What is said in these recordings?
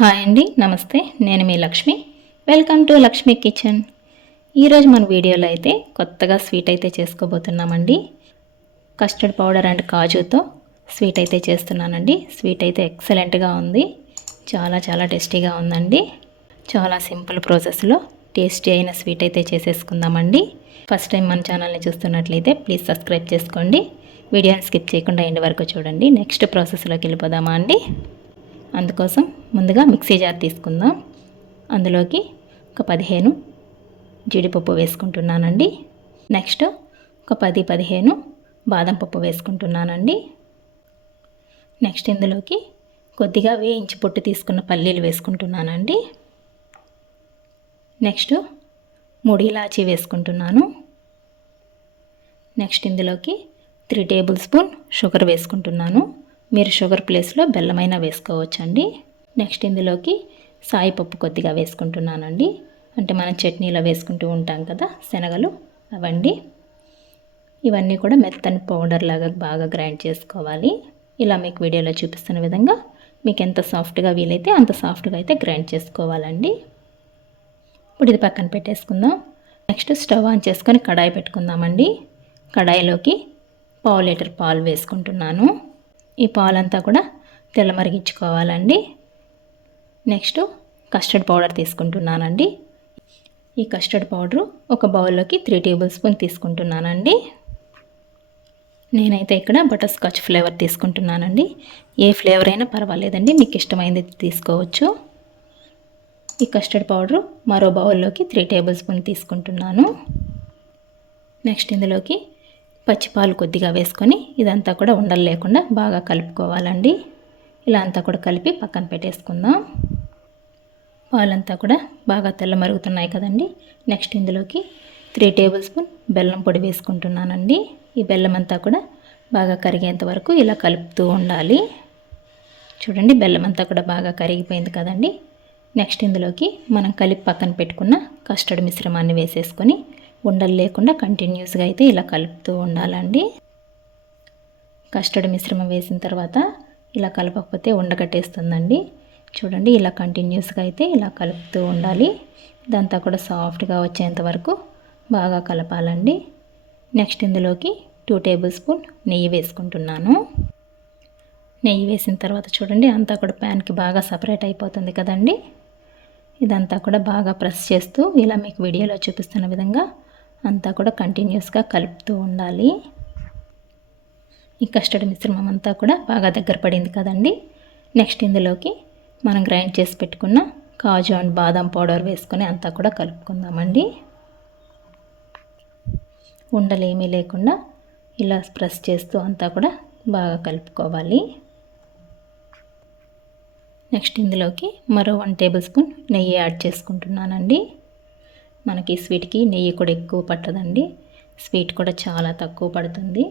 Hi అండి నమస్తే. నేను మీ Lakshmi. Welcome to Lakshmi kitchen. ఈరోజు మన వీడియోలో అయితే కొత్తగా స్వీట్ అయితే చేసుకోబోతున్నామండి. కస్టర్డ్ పౌడర్ అండ్ కాజుతో స్వీట్ అయితే చేస్తున్నానండి. స్వీట్ అయితే ఎక్సలెంట్గా ఉంది. చాలా చాలా టేస్టీగా ఉందండి. చాలా సింపుల్ ప్రాసెస్లో టేస్టీ అయిన స్వీట్ అయితే చేసేసుకుందామండి. ఫస్ట్ టైం మన ఛానల్ని చూస్తున్నట్లయితే ప్లీజ్ సబ్స్క్రైబ్ చేసుకోండి. వీడియోని స్కిప్ చేయకుండా ఎండ్ వరకు చూడండి. నెక్స్ట్ ప్రాసెస్లోకి వెళ్ళిపోదామా అండి? అందుకోసం ముందుగా మిక్సీ జార్ తీసుకుందాం. అందులోకి ఒక పదిహేను జీడిపప్పు వేసుకుంటున్నానండి. నెక్స్ట్ ఒక పది పదిహేను బాదం పప్పు వేసుకుంటున్నానండి. నెక్స్ట్ ఇందులోకి కొద్దిగా వేయించి పొట్టు తీసుకున్న పల్లీలు వేసుకుంటున్నానండి. నెక్స్ట్ మూడు ఇలాచీ వేసుకుంటున్నాను. నెక్స్ట్ ఇందులోకి త్రీ టేబుల్ స్పూన్ షుగర్ వేసుకుంటున్నాను. మీరు షుగర్ ప్లేస్లో బెల్లమైనా వేసుకోవచ్చండి. నెక్స్ట్ ఇందులోకి సాయిపప్పు కొద్దిగా వేసుకుంటున్నానండి. అంటే మనం చట్నీలో వేసుకుంటూ ఉంటాం కదా శనగలు అవండి. ఇవన్నీ కూడా మెత్తని పౌడర్ లాగా బాగా గ్రైండ్ చేసుకోవాలి. ఇలా మీకు వీడియోలో చూపిస్తున్న విధంగా మీకు ఎంత సాఫ్ట్గా వీలైతే అంత సాఫ్ట్గా అయితే గ్రైండ్ చేసుకోవాలండి. ఇప్పుడు ఇది పక్కన పెట్టేసుకుందాం. నెక్స్ట్ స్టవ్ ఆన్ చేసుకొని కడాయి పెట్టుకుందామండి. కడాయిలోకి పావు లీటర్ పాలు వేసుకుంటున్నాను. ఈ పాలంతా కూడా తెల్లమరిగించుకోవాలండి నెక్స్ట్ కస్టర్డ్ పౌడర్ తీసుకుంటున్నానండి. ఈ కస్టర్డ్ పౌడరు ఒక బౌల్లోకి త్రీ టేబుల్ స్పూన్ తీసుకుంటున్నానండి. నేనైతే ఇక్కడ బటర్ స్కాచ్ ఫ్లేవర్ తీసుకుంటున్నానండి. ఏ ఫ్లేవర్ అయినా పర్వాలేదండి మీకు ఇష్టమైంది తీసుకోవచ్చు. ఈ కస్టర్డ్ పౌడరు మరో బౌల్లోకి త్రీ టేబుల్ స్పూన్ తీసుకుంటున్నాను. నెక్స్ట్ ఇందులోకి పచ్చిపాలు కొద్దిగా వేసుకొని ఇదంతా కూడా ఉండలు లేకుండా బాగా కలుపుకోవాలండి. ఇలా అంతా కూడా కలిపి పక్కన పెట్టేసుకుందాం. పాలంతా కూడా బాగా తెల్ల మరుగుతున్నాయి కదండి. నెక్స్ట్ ఇందులోకి త్రీ టేబుల్ స్పూన్ బెల్లం పొడి వేసుకుంటున్నానండి. ఈ బెల్లం అంతా కూడా బాగా కరిగేంత వరకు ఇలా కలుపుతూ ఉండాలి. చూడండి బెల్లం అంతా కూడా బాగా కరిగిపోయింది కదండి. నెక్స్ట్ ఇందులోకి మనం కలిపి పక్కన పెట్టుకున్న కస్టర్డ్ మిశ్రమాన్ని వేసేసుకొని ఉండలు లేకుండా కంటిన్యూస్గా అయితే ఇలా కలుపుతూ ఉండాలండి. కస్టర్డ్ మిశ్రమం వేసిన తర్వాత ఇలా కలపకపోతే ఉండగట్టేస్తుందండి. చూడండి ఇలా కంటిన్యూస్గా అయితే ఇలా కలుపుతూ ఉండాలి. ఇదంతా కూడా సాఫ్ట్గా వచ్చేంత వరకు బాగా కలపాలండి. నెక్స్ట్ ఇందులోకి టూ టేబుల్ స్పూన్ నెయ్యి వేసుకుంటున్నాను. నెయ్యి వేసిన తర్వాత చూడండి అంతా కూడా ప్యాన్కి బాగా సపరేట్ అయిపోతుంది కదండి. ఇదంతా కూడా బాగా ప్రెస్ చేస్తూ ఇలా మీకు వీడియోలో చూపిస్తున్న విధంగా అంతా కూడా కంటిన్యూస్గా కలుపుతూ ఉండాలి. ఈ కస్టర్డ్ మిశ్రమం అంతా కూడా బాగా దగ్గర పడింది కదండి. నెక్స్ట్ ఇందులోకి మనం గ్రైండ్ చేసి పెట్టుకున్న కాజు అండ్ బాదం పౌడర్ వేసుకొని అంతా కూడా కలుపుకుందామండి. ఉండలు ఏమీ లేకుండా ఇలా ప్రెస్ చేస్తూ అంతా కూడా బాగా కలుపుకోవాలి. నెక్స్ట్ ఇందులోకి మరో వన్ టేబుల్ స్పూన్ నెయ్యి యాడ్ చేసుకుంటున్నానండి. మనకి స్వీట్కి నెయ్యి కూడా ఎక్కువ పట్టదండి. స్వీట్ కూడా చాలా తక్కువ పడుతుంది.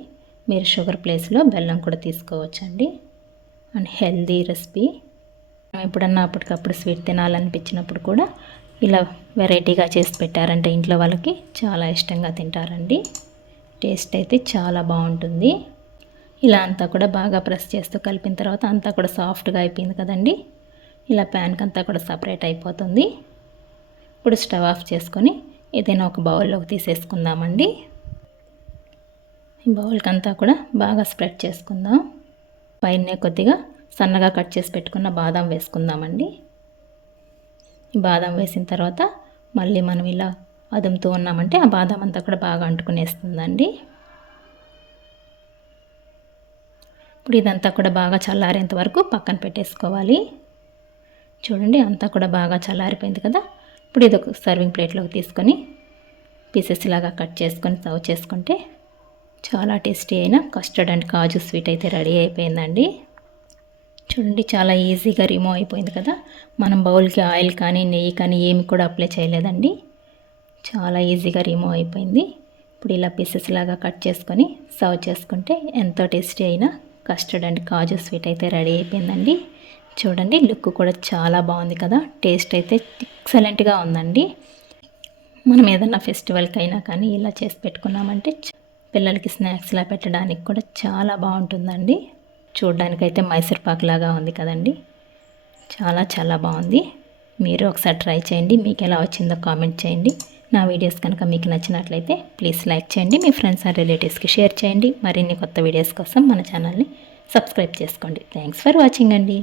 మీరు షుగర్ ప్లేస్లో బెల్లం కూడా తీసుకోవచ్చండి. And healthy recipe. ఎప్పుడన్నా అప్పటికప్పుడు స్వీట్ తినాలనిపించినప్పుడు కూడా ఇలా వెరైటీగా చేసి పెట్టారంటే ఇంట్లో వాళ్ళకి చాలా ఇష్టంగా తింటారండి. టేస్ట్ అయితే చాలా బాగుంటుంది. ఇలా అంతా కూడా బాగా ప్రెస్ చేస్తూ కలిపిన తర్వాత అంతా కూడా సాఫ్ట్గా అయిపోయింది కదండి. ఇలా ప్యాన్కి అంతా కూడా సపరేట్ అయిపోతుంది. ఇప్పుడు స్టవ్ ఆఫ్ చేసుకొని ఏదైనా ఒక బౌల్లోకి తీసేసుకుందామండి. ఈ బౌల్కి అంతా కూడా బాగా స్ప్రెడ్ చేసుకుందాం. పైన కొద్దిగా సన్నగా కట్ చేసి పెట్టుకున్న బాదం వేసుకుందామండి. ఈ బాదం వేసిన తర్వాత మళ్ళీ మనం ఇలా అదుముతూ ఉన్నామంటే ఆ బాదం అంతా కూడా బాగా అంటుకునేస్తుందండి. ఇప్పుడు ఇదంతా కూడా బాగా చల్లారేంత వరకు పక్కన పెట్టేసుకోవాలి. చూడండి అంతా కూడా బాగా చల్లారిపోయింది కదా. ఇప్పుడు ఇది ఒక సర్వింగ్ ప్లేట్లోకి తీసుకొని పీసెస్ లాగా కట్ చేసుకొని సర్వ్ చేసుకుంటే చాలా టేస్టీ అయిన కస్టర్డ్ అండ్ కాజు స్వీట్ అయితే రెడీ అయిపోయిందండి. చూడండి చాలా ఈజీగా రిమూవ్ అయిపోయింది కదా. మనం బౌల్కి ఆయిల్ కానీ నెయ్యి కానీ ఏమి కూడా అప్లై చేయలేదండి. చాలా ఈజీగా రిమూవ్ అయిపోయింది. ఇప్పుడు ఇలా పీసెస్ లాగా కట్ చేసుకొని సర్వ్ చేసుకుంటే ఎంతో టేస్టీ అయిన కస్టర్డ్ అండ్ కాజు స్వీట్ అయితే రెడీ అయిపోయిందండి. చూడండి లుక్ కూడా చాలా బాగుంది కదా. టేస్ట్ అయితే ఎక్సలెంట్గా ఉందండి. మనం ఏదన్నా ఫెస్టివల్కి అయినా కానీ ఇలా చేసి పెట్టుకున్నామంటే పిల్లలకి స్నాక్స్లా పెట్టడానికి కూడా చాలా బాగుంటుందండి. చూడడానికైతే మైసూర్ పాక్ లాగా ఉంది కదండి. చాలా చాలా బాగుంది. మీరు ఒకసారి ట్రై చేయండి. మీకు ఎలా వచ్చిందో కామెంట్ చేయండి. నా వీడియోస్ కనుక మీకు నచ్చినట్లయితే ప్లీజ్ లైక్ చేయండి. మీ ఫ్రెండ్స్ అండ్ రిలేటివ్స్కి షేర్ చేయండి. మరిన్ని కొత్త వీడియోస్ కోసం మన ఛానల్ని సబ్స్క్రైబ్ చేసుకోండి. థ్యాంక్స్ ఫర్ వాచింగ్ అండి.